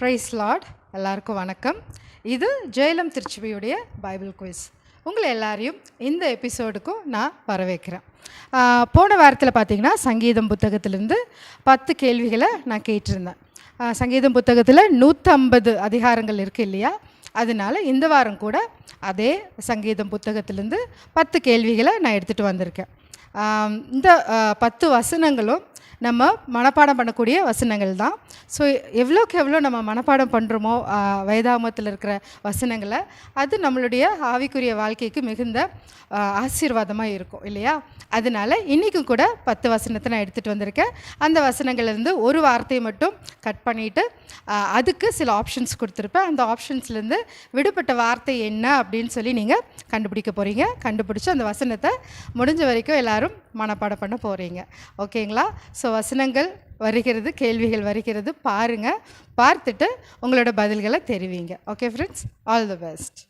Price Lord எல்லாருக்கும் வணக்கம். இது ஜெயலம் திருச்சிபியுடைய பைபிள் குவிஸ். உங்களை எல்லாரையும் இந்த எபிசோடுக்கும் நான் வரவேற்கிறேன். போன வாரத்தில் பார்த்தீங்கன்னா சங்கீதம் புத்தகத்திலேருந்து பத்து கேள்விகளை நான் கேட்டிருந்தேன். சங்கீதம் புத்தகத்தில் நூற்றம்பது அதிகாரங்கள் இருக்குது இல்லையா? அதனால இந்த வாரம் கூட அதே சங்கீதம் புத்தகத்திலேருந்து பத்து கேள்விகளை நான் எடுத்துகிட்டு வந்திருக்கேன். இந்த பத்து வசனங்களும் நம்ம மனப்பாடம் பண்ணக்கூடிய வசனங்கள் தான். ஸோ எவ்வளோக்கு எவ்வளோ நம்ம மனப்பாடம் பண்ணுறோமோ வேதாமத்தில் இருக்கிற வசனங்களை அது நம்மளுடைய ஆவிக்குரிய வாழ்க்கைக்கு மிகுந்த ஆசீர்வாதமாக இருக்கும் இல்லையா? அதனால இன்றைக்கும் கூட பத்து வசனத்தை நான் எடுத்துகிட்டு வந்திருக்கேன். அந்த வசனங்கள்லேருந்து ஒரு வார்த்தையை மட்டும் கட் பண்ணிவிட்டு அதுக்கு சில ஆப்ஷன்ஸ் கொடுத்துருப்பேன். அந்த ஆப்ஷன்ஸ்லேருந்து விடுபட்ட வார்த்தை என்ன அப்படின்னு சொல்லி நீங்கள் கண்டுபிடிக்க போகிறீங்க கண்டுபிடிச்சி அந்த வசனத்தை முடிஞ்ச வரைக்கும் எல்லோரும் மனப்பாடம் பண்ண போகிறீங்க ஓகேங்களா? ஸோ வசனங்கள் வருகிறது கேள்விகள் வருகிறது. பாருங்கள் பார்த்துட்டு உங்களோட பதில்களை தெரிவிங்க. Okay friends all the best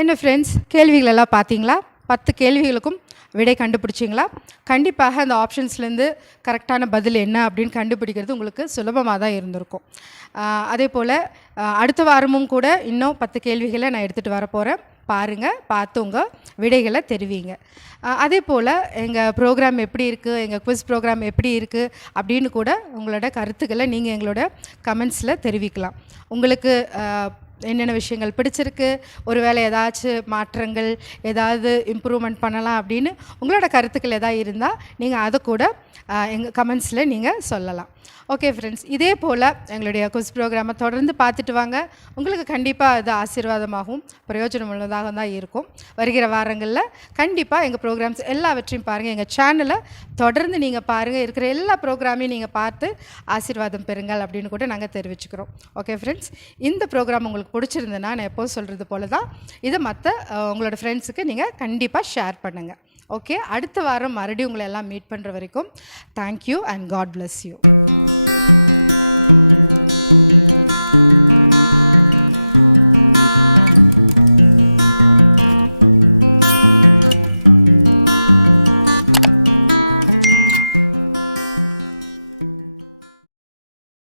என்ன ஃப்ரெண்ட்ஸ் கேள்விகள் எல்லாம் பார்த்தீங்களா? பத்து கேள்விகளுக்கும் விடை கண்டுபிடிச்சிங்களா? கண்டிப்பாக அந்த ஆப்ஷன்ஸ்லேருந்து கரெக்டான பதில் என்ன அப்படின்னு கண்டுபிடிக்கிறது உங்களுக்கு சுலபமாக தான் இருந்திருக்கும் அதே போல் அடுத்த வாரமும் கூட இன்னும் பத்து கேள்விகளை நான் எடுத்துகிட்டு வர போகிறேன் பாருங்கள் பார்த்து உங்கள் விடைகளை தெரிவிங்க. அதே போல் எங்கள் ப்ரோக்ராம் எப்படி இருக்குது எங்கள் குவிஸ் ப்ரோக்ராம் எப்படி இருக்குது அப்படின்னு கூட உங்களோட கருத்துக்களை நீங்கள் எங்களோட கமெண்ட்ஸில் தெரிவிக்கலாம். உங்களுக்கு என்னென்ன விஷயங்கள் பிடிச்சிருக்கு ஒருவேளை ஏதாச்சும் மாற்றங்கள் ஏதாவது இம்ப்ரூவ்மெண்ட் பண்ணலாம் அப்படின்னு உங்களோட கருத்துக்கள் ஏதாவது இருந்தால் நீங்கள் அதை கூட எங்கள் கமெண்ட்ஸில் நீங்கள் சொல்லலாம். ஓகே ஃப்ரெண்ட்ஸ் இதே போல் எங்களுடைய குஸ் ப்ரோக்ராமை தொடர்ந்து பார்த்துட்டு வாங்க. உங்களுக்கு கண்டிப்பாக அது ஆசீர்வாதமாகவும் பிரயோஜனம் உள்ளதாக தான் இருக்கும். வருகிற வாரங்களில் கண்டிப்பாக எங்கள் ப்ரோக்ராம்ஸ் எல்லாவற்றையும் பாருங்கள் எங்கள் சேனலை தொடர்ந்து நீங்கள் பாருங்கள் இருக்கிற எல்லா ப்ரோக்ராமையும் நீங்கள் பார்த்து ஆசீர்வாதம் பெறுங்கள் அப்படின்னு கூட நாங்கள் தெரிவிச்சுக்கிறோம். ஓகே ஃப்ரெண்ட்ஸ் இந்த ப்ரோக்ராம் உங்களுக்கு பிடிச்சிருந்ததுன்னா நான் எப்போ சொல்கிறது போல தான் இதை மற்ற உங்களோட ஃப்ரெண்ட்ஸுக்கு நீங்கள் கண்டிப்பாக ஷேர் பண்ணுங்கள் ஓகே அடுத்த வாரம் மறுபடியும் உங்களை எல்லாம் மீட் பண்ணுற வரைக்கும் thank you and God bless you